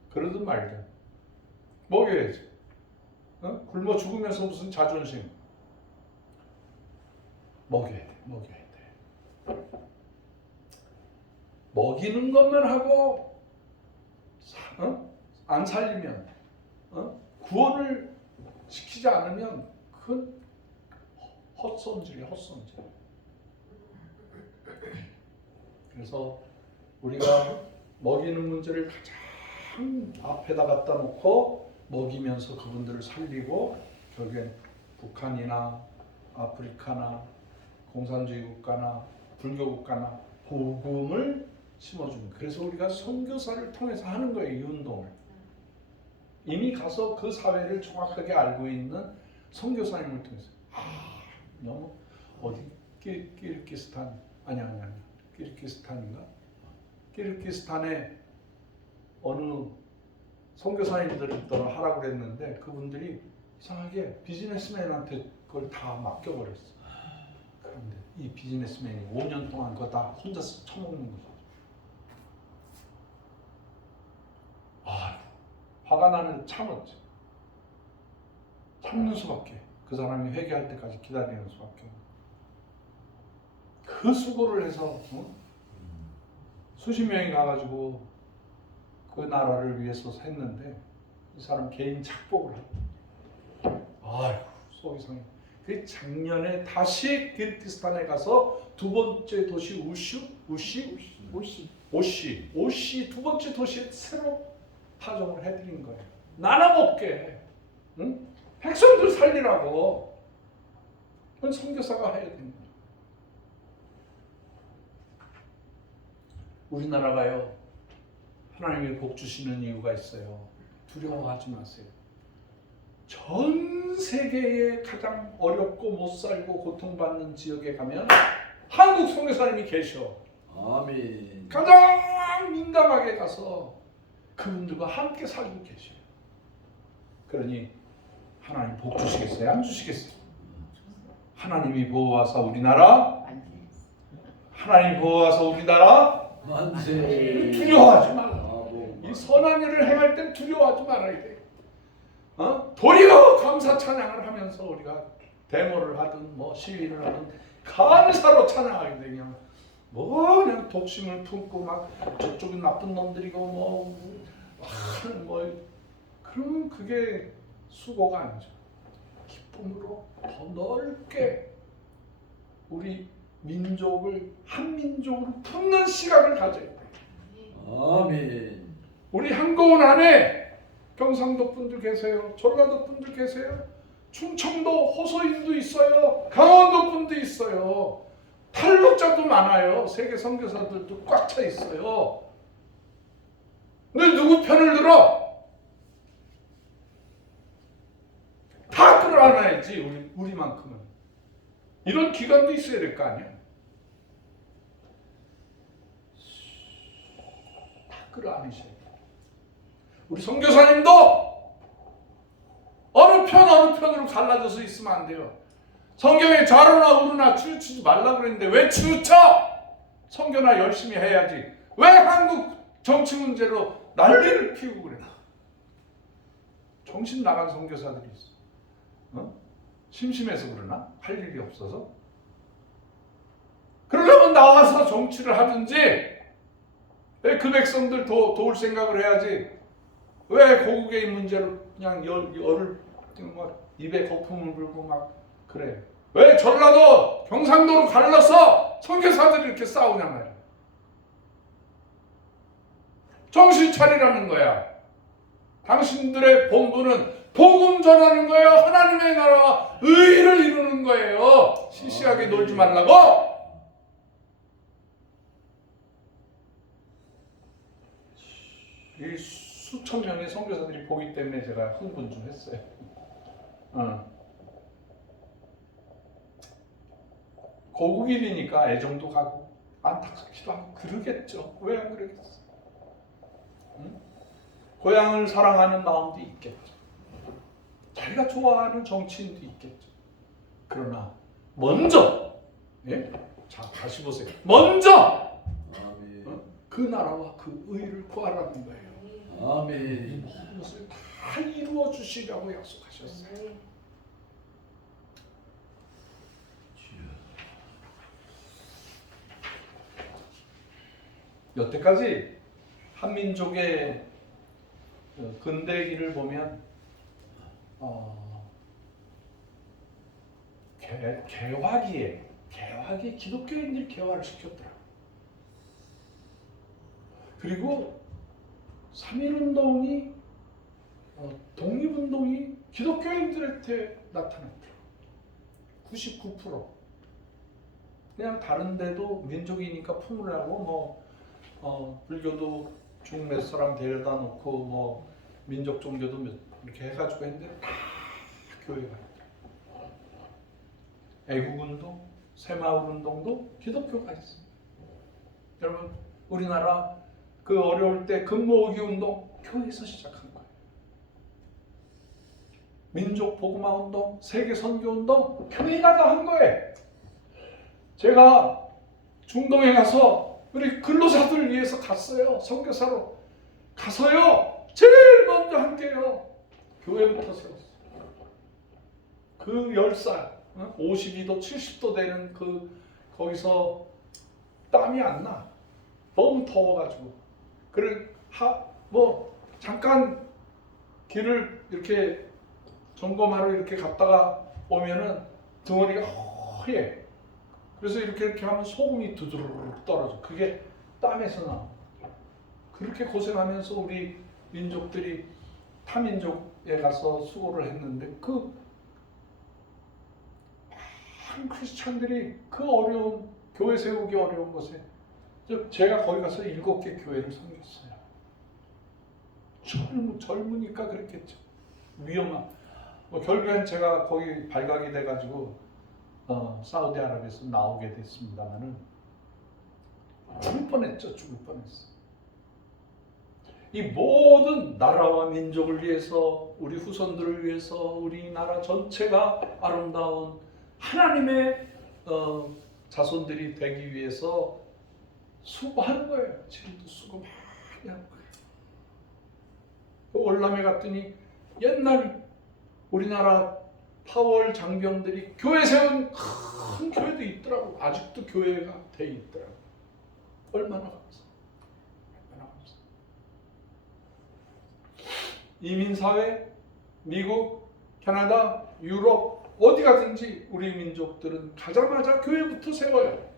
그러든 말든 먹여야지. 굶어 죽으면서 무슨 자존심. 먹여야 돼. 먹여야 돼. 먹이는 것만 하고 안 살리면 구원을 시키지 않으면 그건 헛손질이야. 헛손질. 그래서 우리가 먹이는 문제를 가장 앞에다 갖다 놓고 먹이면서 그분들을 살리고 결국엔 북한이나 아프리카나 공산주의 국가나 불교 국가나 복음을 심어주는. 그래서 우리가 선교사를 통해서 하는 거예요. 이 운동을. 이미 가서 그 사회를 정확하게 알고 있는 선교사님을 통해서. 너무 어디 키르기스탄 아니야. 키르기스탄인가? 키르기스탄에 어느 선교사님들이 있더라 하라고 그랬는데 그분들이 이상하게 비즈니스맨한테 그걸 다 맡겨버렸어. 그런데 이 비즈니스맨이 5년 동안 그거 다 혼자서 처먹는 거죠. 화가 나는 참았지. 참는 수밖에. 그 사람이 회개할 때까지 기다리는 수밖에. 그 수고를 해서 수십 명이 가가지고 그 나라를 위해서 했는데 이 사람 개인 착복을 하고. 속이 상해. 그 작년에 다시 키르기스탄에 가서 두 번째 도시 오시 두 번째 도시에 새로 파종을 해드린 거예요. 나눠 먹게. 백성들 살리라고. 그건 선교사가 해야 됩니다. 우리나라가요. 하나님이 복 주시는 이유가 있어요. 두려워하지 마세요. 전 세계에 가장 어렵고 못 살고 고통받는 지역에 가면 한국 선교사님이 계셔. 아멘. 가장 민감하게 가서 그분들과 함께 살고 계셔요. 그러니 하나님 복 주시겠어요? 안 주시겠어요? 하나님이 보호하사 우리나라 하나님 보호하사 우리나라 만세. 두려워하지 말라. 이 선한 일을 행할 땐 두려워하지 말아야 돼. 도리어 감사 찬양을 하면서 우리가 데모를 하든 뭐 시위를 하든 감사로 찬양하게 돼. 그냥 독심을 품고 막 저쪽은 나쁜 놈들이고 그러면 그게 수고가 아니죠. 기쁨으로 더 넓게 우리 민족을 한 민족으로 품는 시각을 가져야 돼. 아멘. 우리 한꺼운 안에 경상도 분들 계세요. 전라도 분들 계세요. 충청도 호소인도 있어요. 강원도 분도 있어요. 탈북자도 많아요. 세계 선교사들도 꽉 차 있어요. 근데 누구 편을 들어? 다 끌어안아야지. 우리만큼은. 이런 기관도 있어야 될 거 아니야. 다 끌어안으셔야 돼. 우리 선교사님도 어느 편으로 갈라져서 있으면 안 돼요. 성경에 좌로나 우로나 치우치지 말라 그랬는데 왜 치우쳐? 선교나 열심히 해야지. 왜 한국 정치 문제로 난리를 피우고 그래? 정신 나간 선교사들이 있어. 심심해서 그러나? 할 일이 없어서? 그러려면 나와서 정치를 하든지 왜 그 백성들 도울 생각을 해야지. 왜 고국의 문제로 그냥 열을 막 입에 거품을 불고 막 그래. 왜 전라도 경상도로 갈라서 선교사들이 이렇게 싸우냐 말이야. 정신 차리라는 거야. 당신들의 본분은 복음 전하는 거예요. 하나님의 나라와 의를 이루는 거예요. 시시하게 놀지 말라고. 이 수천 명의 선교사들이 보기 때문에 제가 흥분 좀 했어요. 고국일이니까 애정도 가고 안타깝기도 하고 그러겠죠. 왜 안 그러겠어? 응? 고향을 사랑하는 마음도 있겠죠. 자기가 좋아하는 정치인도 있겠죠. 그러나 먼저, 예? 자 다시 보세요. 먼저 그 나라와 그 의를 구하라는 거예요. 아멘. 모든 것을 다 이루어 주시라고 약속하셨어요. 여태까지 한민족의 근대기를 보면 개화기에 기독교인들이 개화를 시켰더라. 그리고 3.1운동이 독립운동이 기독교인들한테 나타났더라. 99%. 그냥 다른 데도 민족이니까 품으라고 불교도 중 몇 사람 데려다 놓고 민족 종교도 이렇게 해가지고 했는데 다 교회가 있더라. 애국운동, 새마을운동도 기독교가 있습니다. 여러분 우리나라 그 어려울 때 금모으기 운동 교회에서 시작한 거예요. 민족 복음화 운동, 세계 선교 운동 교회가 다 한 거예요. 제가 중동에 가서 우리 근로자들 위해서 갔어요. 선교사로 가서요. 제일 먼저 한 게요. 교회부터 세웠어요. 그 10살, 52도, 70도 되는 거기서 땀이 안 나. 너무 더워가지고. 잠깐 길을 이렇게 점검하러 이렇게 갔다가 오면은 등어리가 허해. 그래서 이렇게 하면 소금이 두드르륵 떨어져. 그게 땀에서 나와. 그렇게 고생하면서 우리 민족들이 타민족에 가서 수고를 했는데 한 크리스찬들이 그 어려운 교회 세우기 어려운 곳에 제가 거기 가서 7개 교회를 섬겼어요. 젊으니까 그랬겠죠. 위험한. 결국엔 제가 거기 발각이 돼가지고 사우디아라비아에서 나오게 됐습니다만은 죽을 뻔했죠. 이 모든 나라와 민족을 위해서, 우리 후손들을 위해서, 우리나라 전체가 아름다운 하나님의 자손들이 되기 위해서 수고하는 거예요. 지금도 수고 많이 하는 거예요. 월남에 갔더니 옛날 우리나라 파월 장병들이 교회 세운 큰 교회도 있더라고. 아직도 교회가 돼 있더라고. 얼마나 감사. 이민사회, 미국, 캐나다, 유럽 어디 가든지 우리 민족들은 가자마자 교회부터 세워요.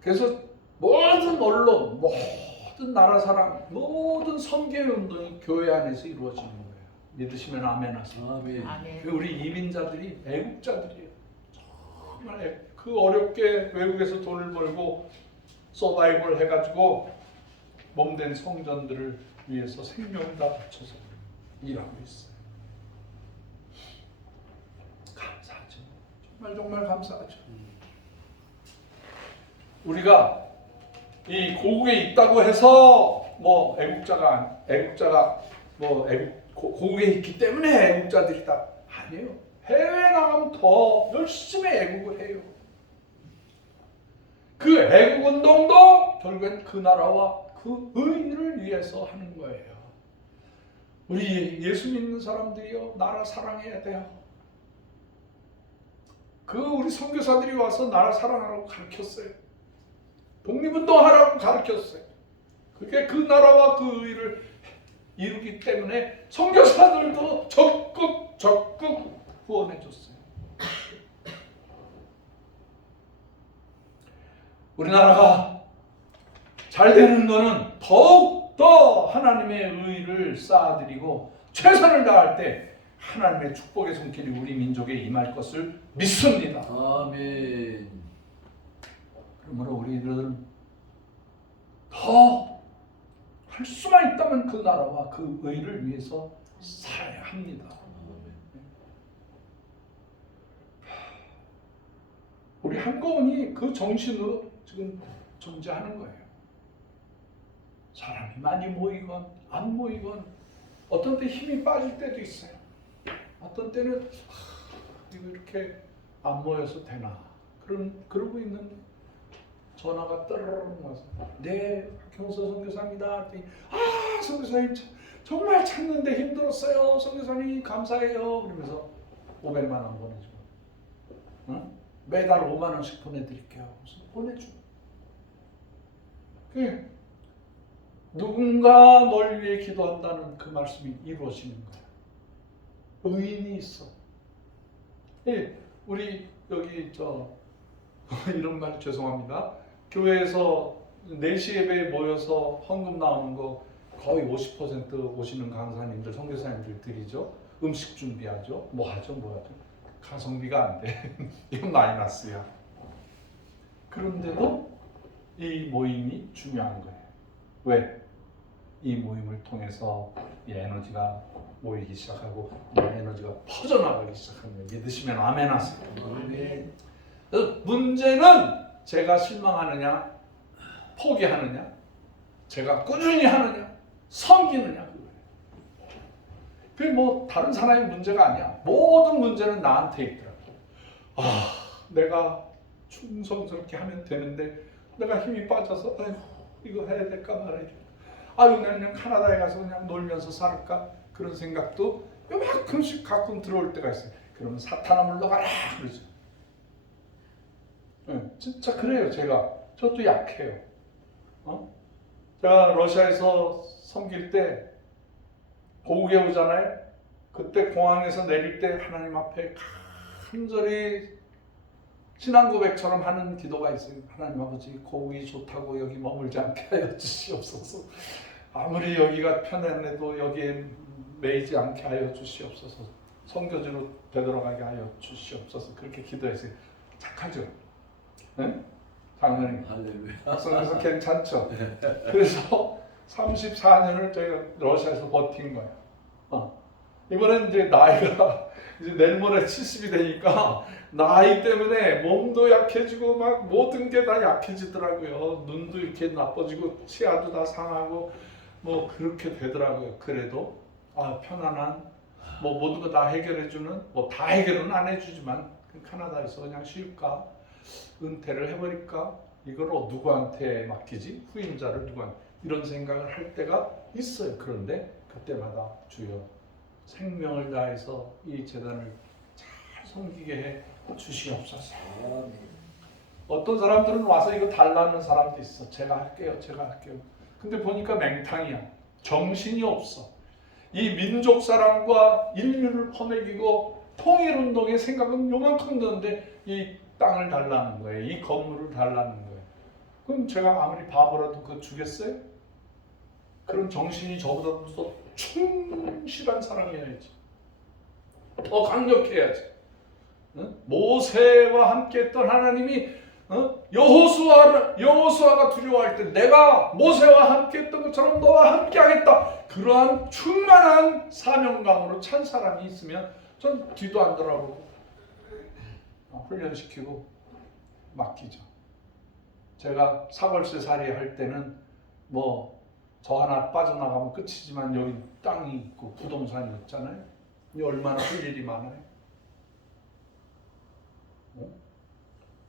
그래서 모든 언론, 모든 나라 사랑, 모든 선교의 운동이 교회 안에서 이루어지는 거예요. 믿으시면 아멘 하세요. 아멘. 우리 이민자들이 애국자들이에요. 정말 그 어렵게 외국에서 돈을 벌고 서바이벌 해가지고 몸된 성전들을 위해서 생명을 다 바쳐서 일하고 있어요. 감사하죠. 정말 감사하죠. 우리가 이 고국에 있다고 해서 애국자가 고국에 있기 때문에 애국자들이다. 아니에요. 해외 나가면 더 열심히 애국을 해요. 그 애국 운동도 결국엔 그 나라와 그 의를 위해서 하는 거예요. 우리 예수 믿는 사람들이요, 나라 사랑해야 돼요. 우리 선교사들이 와서 나라 사랑하라고 가르쳤어요. 독립운동하라고 가르쳤어요. 그게 그 나라와 그 의를 이루기 때문에 선교사들도 적극 후원해줬어요. 우리나라가 잘 되는 것은 더욱더 하나님의 의를 쌓아드리고 최선을 다할 때 하나님의 축복의 손길이 우리 민족에 임할 것을 믿습니다. 아멘. 그러므로 우리들은 더 할 수만 있다면 그 나라와 그 의를 위해서 살아야 합니다. 한꺼번이 그 정신으로 지금 존재하는 거예요. 사람이 많이 모이건 안 모이건 어떤 때 힘이 빠질 때도 있어요. 어떤 때는 이거 이렇게 안 모여서 되나 그러고 있는 전화가 떠르르 와서 네 박형서 선교사입니다. 선교사님 정말 찾는데 힘들었어요. 선교사님 감사해요. 그러면서 500만 원 보내주고 응? 매달 5만 원씩 보내드릴게요. 그래서 보내주고 누군가 널 위해 기도한다는 그 말씀이 이루어지는 거예요. 의인이 있어. 우리 여기 이런 말 죄송합니다. 교회에서 4시 예배에 모여서 헌금 나오는 거 거의 50% 오시는 강사님들, 선교사님들 드리죠. 음식 준비하죠. 뭐 하죠. 가성비가 안 돼. 이건 마이너스야. 그런데도 이 모임이 중요한 거예요. 왜? 이 모임을 통해서 이 에너지가 모이기 시작하고 이 에너지가 퍼져나가기 시작하는 거예요. 믿으시면 아멘 하세요. 아멘. 문제는 제가 실망하느냐, 포기하느냐, 제가 꾸준히 하느냐, 섬기느냐 그거예요. 그게 뭐 다른 사람의 문제가 아니야. 모든 문제는 나한테 있더라고. 내가 충성스럽게 하면 되는데 내가 힘이 빠져서 이거 해야 될까 말아야 될까. 그냥 캐나다에 가서 그냥 놀면서 살까 그런 생각도 요만큼씩 가끔 들어올 때가 있어요. 그러면 사탄아 물러가라 그러죠. 진짜 그래요. 저도 약해요. 제가 러시아에서 섬길 때 고국에 오잖아요. 그때 공항에서 내릴 때 하나님 앞에 간절히 신앙 고백처럼 하는 기도가 있어요. 하나님 아버지 고국이 좋다고 여기 머물지 않게 하여 주시옵소서. 아무리 여기가 편안해도 여기에 매이지 않게 하여 주시옵소서. 선교지로 되돌아가게 하여 주시옵소서. 그렇게 기도했어요. 착하죠? 네? 장로님 박성에서 괜찮죠? 그래서 34년을 저희가 러시아에서 버틴 거예요. 이번엔 이제 나이가 이제 내일 모레 70이 되니까 나이 때문에 몸도 약해지고 막 모든 게 다 약해지더라고요. 눈도 이렇게 나빠지고 치아도 다 상하고 뭐 그렇게 되더라고요. 그래도 편안한 뭐 모든 거 다 해결해주는 뭐 다 해결은 안 해주지만 캐나다에서 그냥 쉴까 은퇴를 해버릴까 이걸 누구한테 맡기지 후임자를 누구한테 이런 생각을 할 때가 있어요. 그런데 그때마다 주여 생명을 다해서 이 재단을 잘 섬기게 해 주시옵소서. 어떤 사람들은 와서 이거 달라는 사람도 있어. 제가 할게요. 근데 보니까 맹탕이야. 정신이 없어. 이 민족 사랑과 인류를 퍼먹이고 통일운동의 생각은 요만큼 드는데 이 땅을 달라는 거예요. 이 건물을 달라는 거예요. 그럼 제가 아무리 바보라도 그거 주겠어요? 그런 정신이 저보다 더 충실한 사람이어야지. 더 강력해야지. 모세와 함께했던 하나님이 여호수아가 두려워할 때 내가 모세와 함께했던 것처럼 너와 함께하겠다. 그러한 충만한 사명감으로 찬 사람이 있으면 전 뒤도 안 돌아보고 훈련시키고 맡기죠. 제가 사골세살이 할 때는 뭐 저 하나 빠져나가면 끝이지만 여기 땅이 있고 부동산이 있잖아요. 얼마나 할 일이 많아요.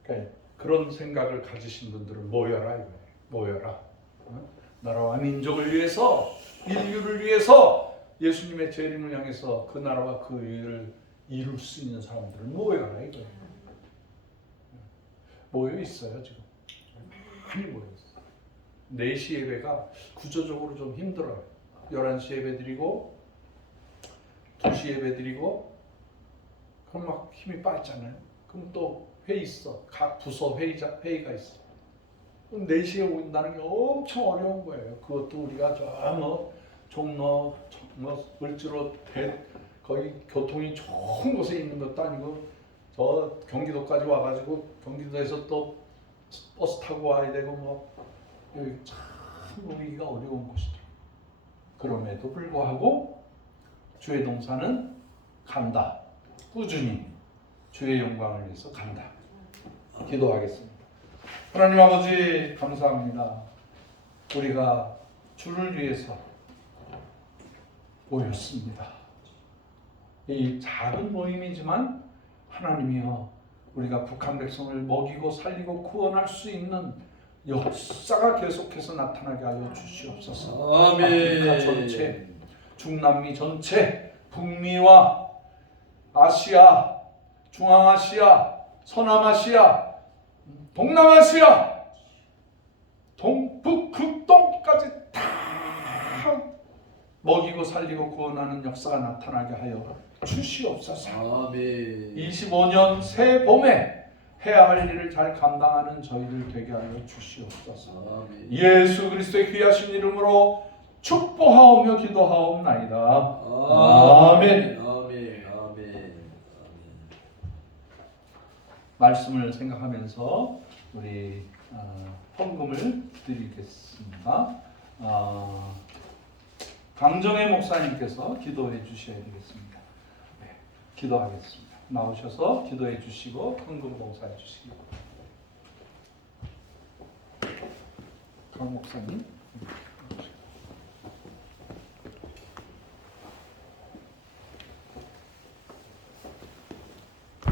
그러니까 그런 생각을 가지신 분들은 모여라 이거예요. 모여라. 나라와 민족을 위해서 인류를 위해서 예수님의 재림을 향해서 그 나라와 그 일을 이룰 수 있는 사람들은 모여라 이거예요. 모여 있어요 지금. 많이 모여 있어요. 4시 예배가 구조적으로 좀 힘들어요. 11시 예배 드리고 2시 예배 드리고 그럼 막 힘이 빠지잖아요. 그럼 또 회의 있어. 각 부서 회의가 있어. 그럼 4시에 온다는 게 엄청 어려운 거예요. 그것도 우리가 종로, 을지로 거의 교통이 좋은 곳에 있는 것도 아니고 저 경기도까지 와가지고 경기도에서 또 버스 타고 와야 되고 여기 참 오기가 어려운 곳이다. 그럼에도 불구하고 주의 동사는 간다. 꾸준히 주의 영광을 위해서 간다. 기도하겠습니다. 하나님 아버지 감사합니다. 우리가 주를 위해서 모였습니다. 이 작은 모임이지만 하나님이여 우리가 북한 백성을 먹이고 살리고 구원할 수 있는 역사가 계속해서 나타나게 하여 주시옵소서. 아프리카 전체, 중남미 전체, 북미와 아시아, 중앙아시아, 서남아시아, 동남아시아, 동북, 극동까지 다 먹이고 살리고 구원하는 역사가 나타나게 하여 주시옵소서. 아멘. 25년 새 봄에 해야 할 일을 잘 감당하는 저희들 되게 하여 주시옵소서. 아멘. 예수 그리스도의 귀하신 이름으로 축복하오며 기도하옵나이다. 아멘. 아멘. 아멘. 아멘. 말씀을 생각하면서 우리 헌금을 드리겠습니다. 강정혜 목사님께서 기도해 주셔야 되겠습니다. 네, 기도하겠습니다. 나오셔서 기도해 주시고 헌금 봉사해 주시기 바랍니다. 강 목사님.